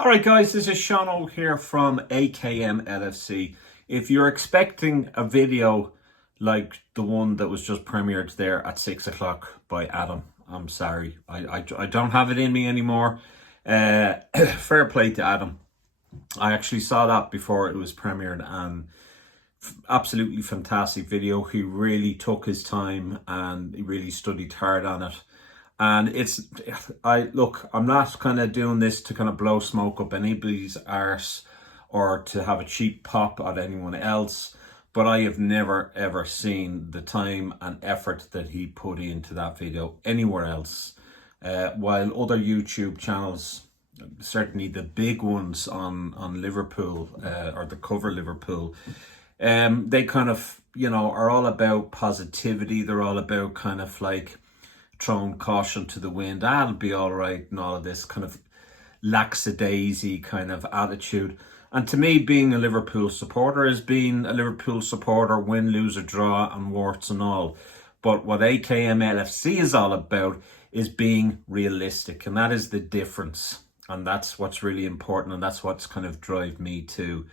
Alright guys, this is Seano here from AKM LFC. If you're expecting a video like the one that was just premiered there at 6 o'clock by Adam, I'm sorry. I don't have it in me anymore. Fair play to Adam. I actually saw that before it was premiered and absolutely fantastic video. He really took his time and he really studied hard on it. And I'm not kind of doing this to kind of blow smoke up anybody's arse or to have a cheap pop at anyone else. But I have never ever seen the time and effort that he put into that video anywhere else. While other YouTube channels, certainly the big ones on Liverpool or the cover Liverpool, they kind of, are all about positivity. They're all about kind of like throwing caution to the wind. I'll be all right, and all of this kind of lackadaisy kind of attitude. And to me, being a Liverpool supporter is being a Liverpool supporter, win, lose or draw, and warts and all. But what AKM LFC is all about is being realistic, and that is the difference. And that's what's really important, and that's what's kind of drive me to,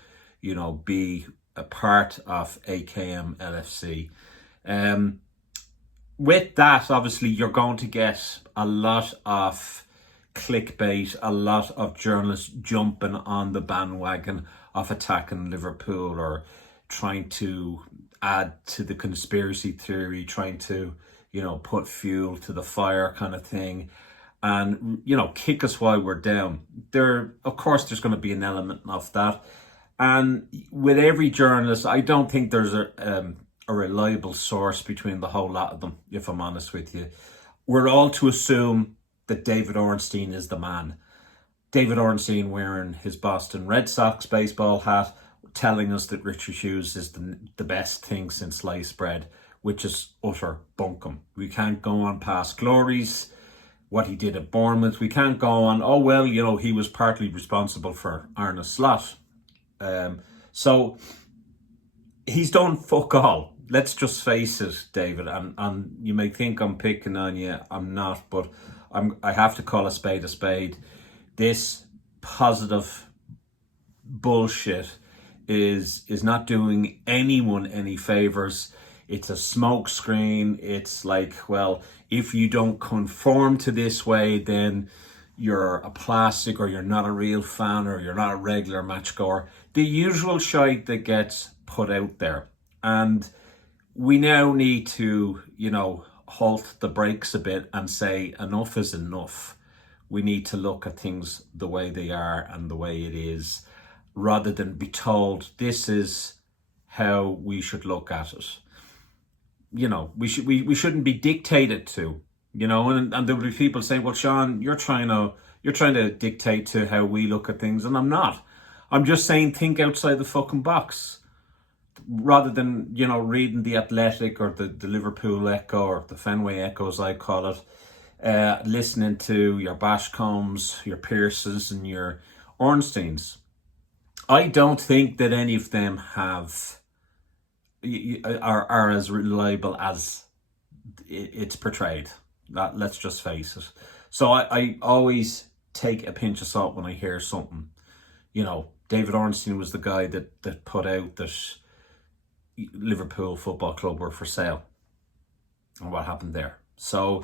be a part of AKM LFC. With that, obviously, you're going to get a lot of clickbait, a lot of journalists jumping on the bandwagon of attacking Liverpool or trying to add to the conspiracy theory, trying to, put fuel to the fire kind of thing and, kick us while we're down. Of course, there's going to be an element of that. And with every journalist, I don't think there's a reliable source between the whole lot of them, if I'm honest with you. We're all to assume that David Ornstein is the man. David Ornstein wearing his Boston Red Sox baseball hat, telling us that Richard Hughes is the best thing since sliced bread, which is utter bunkum. We can't go on past glories, what he did at Bournemouth. We can't go on, he was partly responsible for Arne Slot. So he's done fuck all. Let's just face it, David, and you may think I'm picking on you. I'm not, but I have to call a spade a spade. This positive bullshit is not doing anyone any favors. It's a smoke screen. It's like, well, if you don't conform to this way, then you're a plastic or you're not a real fan or you're not a regular match goer. The usual shite that gets put out there. And we now need to, halt the brakes a bit and say enough is enough. We need to look at things the way they are and the way it is, rather than be told this is how we should look at it. We shouldn't be dictated to, and there'll be people saying, well, Sean, you're trying to dictate to how we look at things, and I'm not. I'm just saying think outside the fucking box. Rather than, reading the Athletic or the Liverpool Echo or the Fenway Echo, as I call it, listening to your Bashcombs, your Pearces and your Ornsteins. I don't think that any of them are as reliable as it's portrayed. Let's just face it. So I always take a pinch of salt when I hear something. David Ornstein was the guy that put out that Liverpool Football Club were for sale, and what happened there. So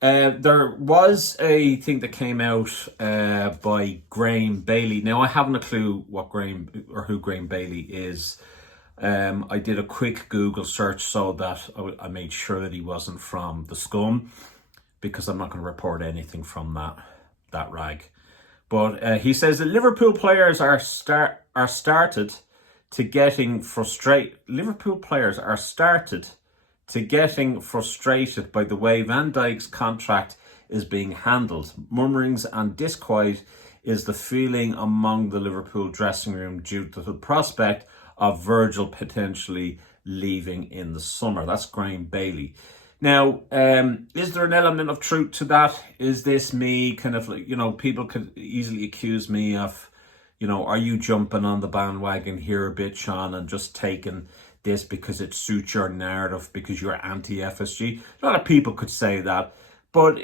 there was a thing that came out by Graham Bailey. Now, I haven't a clue who Graham Bailey is. I did a quick Google search so that I made sure that he wasn't from the scum, because I'm not going to report anything from that rag. But he says that Liverpool players are started to getting frustrated. Liverpool players are started to getting frustrated by the way Van Dijk's contract is being handled. Murmurings and disquiet is the feeling among the Liverpool dressing room due to the prospect of Virgil potentially leaving in the summer. That's Graham Bailey. Now, is there an element of truth to that? Is this me kind of like, people could easily accuse me of, are you jumping on the bandwagon here a bit, Sean, and just taking this because it suits your narrative, because you're anti-FSG? A lot of people could say that, but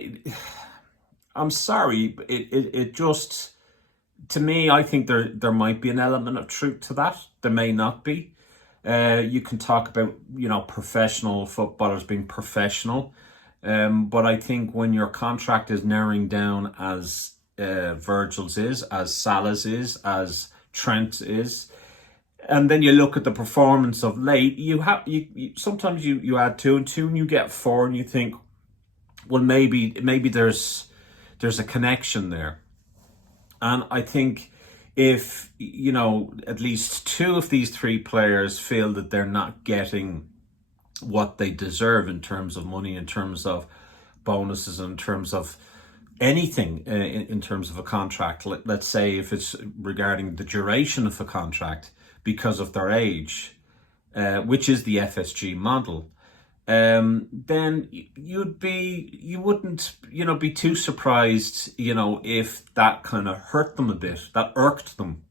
I'm sorry, it just to me, I think there might be an element of truth to that. There may not be. You can talk about, professional footballers being professional. But I think when your contract is narrowing down as Virgil's is, as Salah's is, as Trent is, and then you look at the performance of late, you sometimes you add two and two and you get four, and you think, well, maybe there's a connection there. And I think if, at least two of these three players feel that they're not getting what they deserve in terms of money, in terms of bonuses, in terms of anything, in terms of a contract, let's say if it's regarding the duration of a contract because of their age, which is the FSG model, then you wouldn't, be too surprised, if that kind of hurt them a bit, that irked them,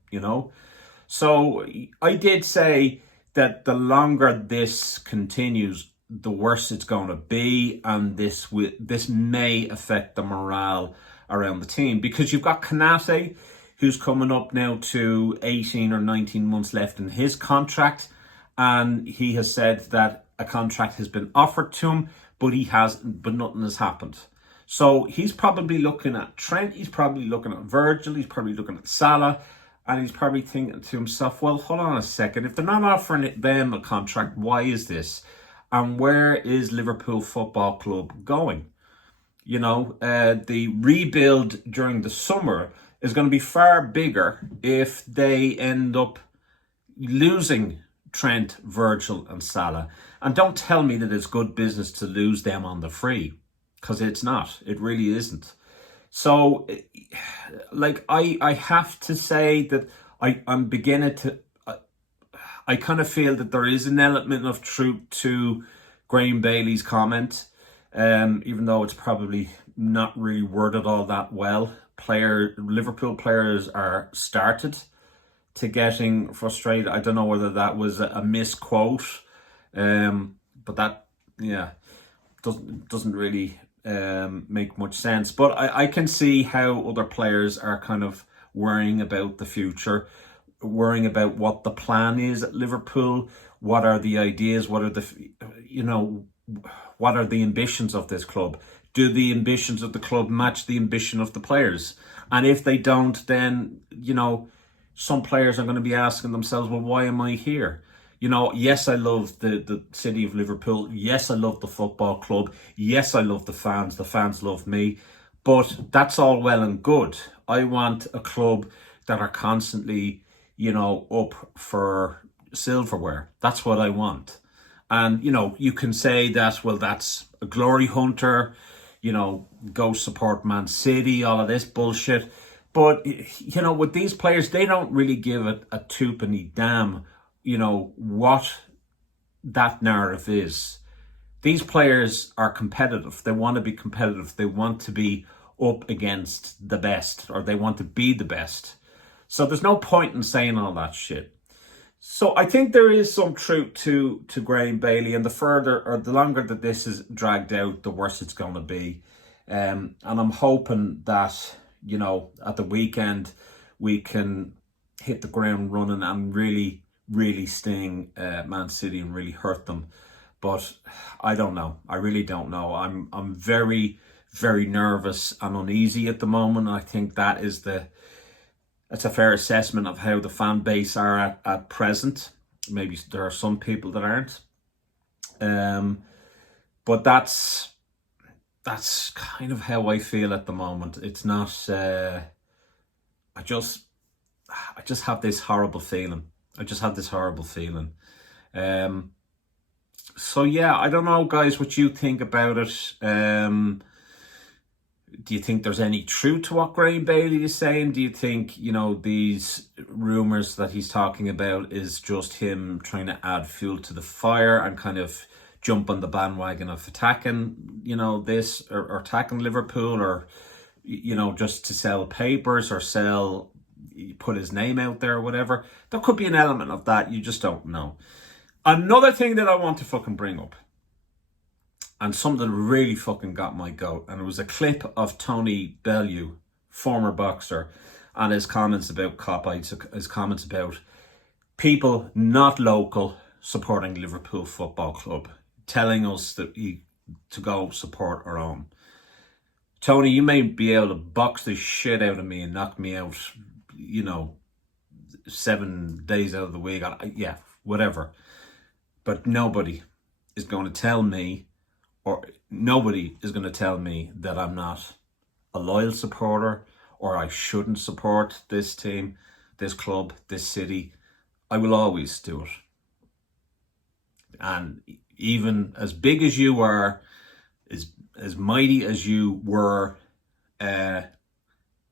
So I did say that the longer this continues, the worse it's going to be, and this may affect the morale around the team, because you've got Kanate, who's coming up now to 18 or 19 months left in his contract, and he has said that a contract has been offered to him, but nothing has happened. So he's probably looking at Trent, he's probably looking at Virgil, he's probably looking at Salah, and he's probably thinking to himself, well, hold on a second, if they're not offering them a contract, why is this? And where is Liverpool Football Club going? The rebuild during the summer is going to be far bigger if they end up losing Trent, Virgil and Salah. And don't tell me that it's good business to lose them on the free, because it's not. It really isn't. So, I have to say that I'm beginning to... I kind of feel that there is an element of truth to Graham Bailey's comment, even though it's probably not really worded all that well. Liverpool players are started to getting frustrated. I don't know whether that was a misquote, but that, doesn't really make much sense. But I can see how other players are kind of worrying about the future, worrying about what the plan is at Liverpool. What are the ideas? What are what are the ambitions of this club? Do the ambitions of the club match the ambition of the players? And if they don't, then, some players are going to be asking themselves, well, why am I here? Yes, I love the city of Liverpool. Yes, I love the football club. Yes, I love the fans. The fans love me. But that's all well and good. I want a club that are constantly, up for silverware. That's what I want. And, you can say that, well, that's a glory hunter, go support Man City, all of this bullshit. But, with these players, they don't really give it a twopenny damn, what that narrative is. These players are competitive. They want to be competitive. They want to be up against the best, or they want to be the best. So there's no point in saying all that shit. So I think there is some truth to Graham Bailey, and the longer that this is dragged out, the worse it's going to be. And I'm hoping that, at the weekend, we can hit the ground running and really, really sting Man City and really hurt them. But I don't know. I really don't know. I'm very, very nervous and uneasy at the moment. I think that's a fair assessment of how the fan base are at present. Maybe there are some people that aren't. But that's kind of how I feel at the moment. It's not, I just have this horrible feeling. So yeah, I don't know, guys, what you think about it. Do you think there's any truth to what Graham Bailey is saying? Do you think, these rumours that he's talking about is just him trying to add fuel to the fire and kind of jump on the bandwagon of attacking, this or attacking Liverpool, or, just to sell papers or put his name out there or whatever? There could be an element of that. You just don't know. Another thing that I want to fucking bring up, and something really fucking got my goat, and it was a clip of Tony Bellew, former boxer, And his comments about his comments about people not local supporting Liverpool Football Club, telling us that to go support our own. Tony, you may be able to box the shit out of me and knock me out, 7 days out of the week. Yeah, whatever. But nobody is going to tell me, or nobody is going to tell me that I'm not a loyal supporter or I shouldn't support this team, this club, this city. I will always do it. And even as big as you are, as mighty as you were,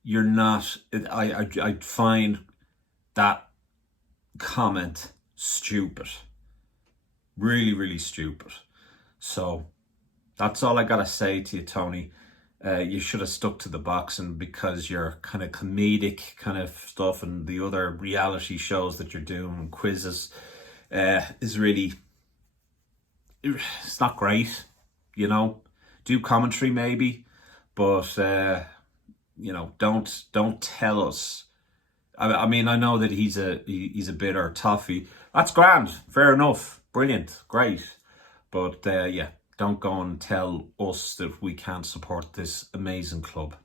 you're not. I find that comment stupid. Really, really stupid. So that's all I gotta say to you, Tony. You should have stuck to the boxing, because your kind of comedic kind of stuff and the other reality shows that you're doing and quizzes is really, it's not great. Do commentary maybe, but don't tell us. I mean, I know that he's a bitter toffee. That's grand, fair enough, brilliant, great. But yeah, don't go and tell us that we can't support this amazing club.